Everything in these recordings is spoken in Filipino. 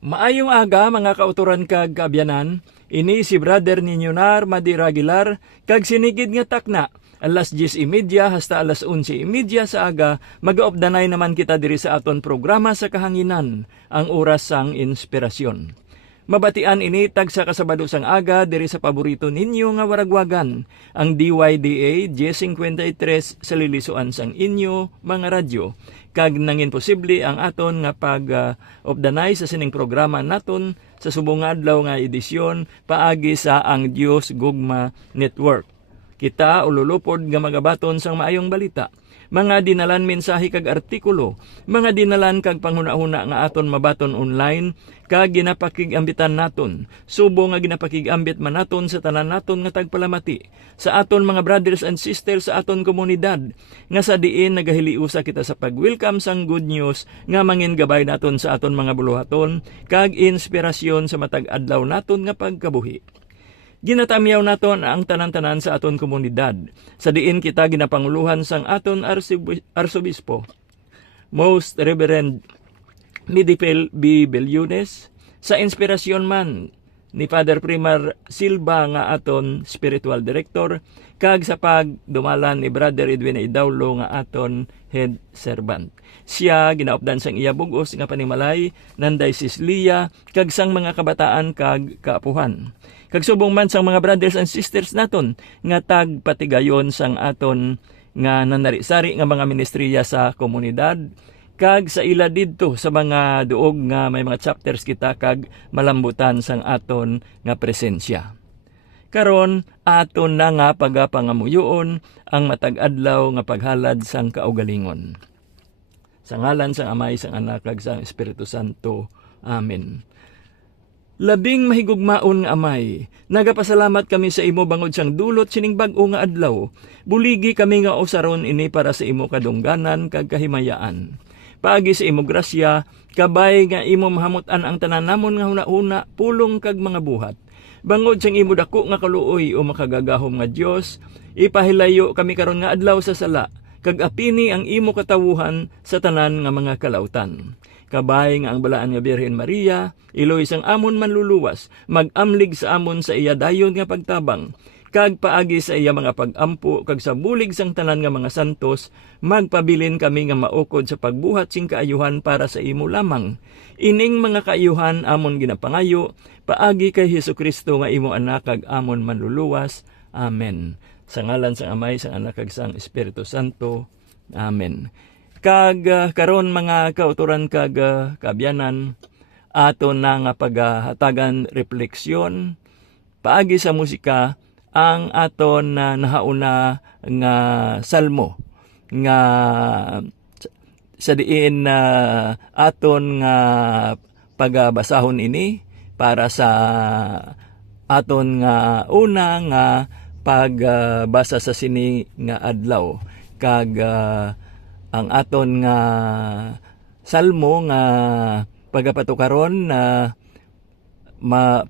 Maayong aga mga kauturan kag kaabyanan, ini si brother ninyo Nar Madira Aguilar, kag sinigid nga takna, alas 10:30 hasta alas 11:30 sa aga, mag-oopdanay naman kita diri sa aton programa sa kahanginan, ang oras sang inspirasyon. Mabatian ini tag sa kasabado sang aga diri sa paborito ninyo nga waragwagan, ang DYDA J53 sa lilisuan sang inyo mga radyo. Kag nangin posible ang aton nga pag-opdanay sa sining programa naton sa subong adlaw nga edisyon paagi sa ang Dios Gugma Network. Kita ululupod nga magabaton sang maayong balita, mga dinalan mensahe kag artikulo, mga dinalan kag panghuna-huna nga aton mabaton online, kag ginapakig-ambitan naton, subo nga ginapakig-ambit man naton sa tanan naton nga tagpalamati, sa aton mga brothers and sisters sa aton komunidad, nga sa diin nagahiliusa kita sa pag-welcome sang good news, nga mangin gabay naton sa aton mga buluhaton, kag inspirasyon sa matag adlaw naton nga pagkabuhi. Ginatamyaw naton ang tanan-tanan sa aton komunidad. Sa diin kita ginapanguluhan sang aton arsobispo, Most Reverend Midipel B. Bellunes, sa inspirasyon man ni Father Primar Silva nga aton spiritual director, kag sa pagdumalan ni Brother Edwin Idaulo nga aton head servant. Siya ginaupdan sang iya bugos nga panimalay nan Diocese Lia, kag sang mga kabataan kag kaapuhan. Kag subong man sang mga brothers and sisters naton nga tagpatigayon sang aton nga nanarisari nga mga ministriya sa komunidad, kag sa ila didto sa mga duog nga may mga chapters kita kag malambutan sang aton nga presensya. Karon aton na nga pagapangamuyoon ang matag-adlaw nga paghalad sang kaugalingon. Sa ngalan sang Amay, sang Anak, kag sang Espiritu Santo. Amen. Labing mahigugmaon nga Amay, nagapasalamat kami sa imo bangod sang dulot sining bag-o nga adlaw. Buligi kami nga usaron ini para sa imo kadungganan kag kahimayaan. Paagi sa imo grasya, kabay nga imo mahamutan ang tanan namon nga huna-huna, pulong kag mga buhat. Bangod sang imo dako nga kaluoy o makagagahom nga Dios, ipahilayo kami karon nga adlaw sa sala, kag apini ang imo katawuhan sa tanan nga mga kalautan. Kabay nga ang balaan nga Birhen Maria, iloy sang amon manluluwas, mag-amlig sa amon sa iya dayon nga pagtabang, kag paagi sa iya mga pag-ampo, kag sa bulig sang tanan nga mga santos, magpabilin kami nga maukod sa pagbuhat sing kaayuhan para sa imo lamang. Ining mga kaayuhan amon ginapangayo, paagi kay Hesukristo nga imo anak kag amon manluluwas. Amen. Sa ngalan sang Amay, sang Anak, kag sang Espiritu Santo. Amen. Kag karon mga kauturan kag kaabyanan, aton na nga paghatagan refleksyon paagi sa musika ang aton na nahauna nga salmo nga sa diin aton nga pagbasahon ini para sa aton nga una nga pagbasa sa sini nga adlaw, kag ang aton nga salmo nga pagapatukaron na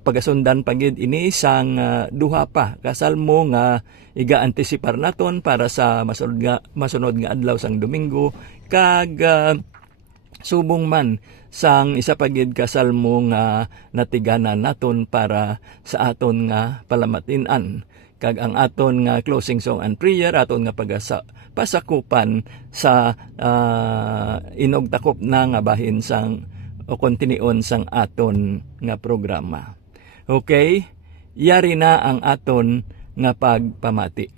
pagasundan pagid ini sang duha pa ka salmo nga iga-antisipar naton para sa masunod nga adlaw sang Domingo, kag subong man sang isa pagid ka salmo nga natiganan naton para sa aton nga palamatinan. Kag ang aton nga closing song and prayer, aton nga pasakupan sa inogtakop na nga bahin sang o kontinion sang aton nga programa. Okay? Yari na ang aton nga pagpamati.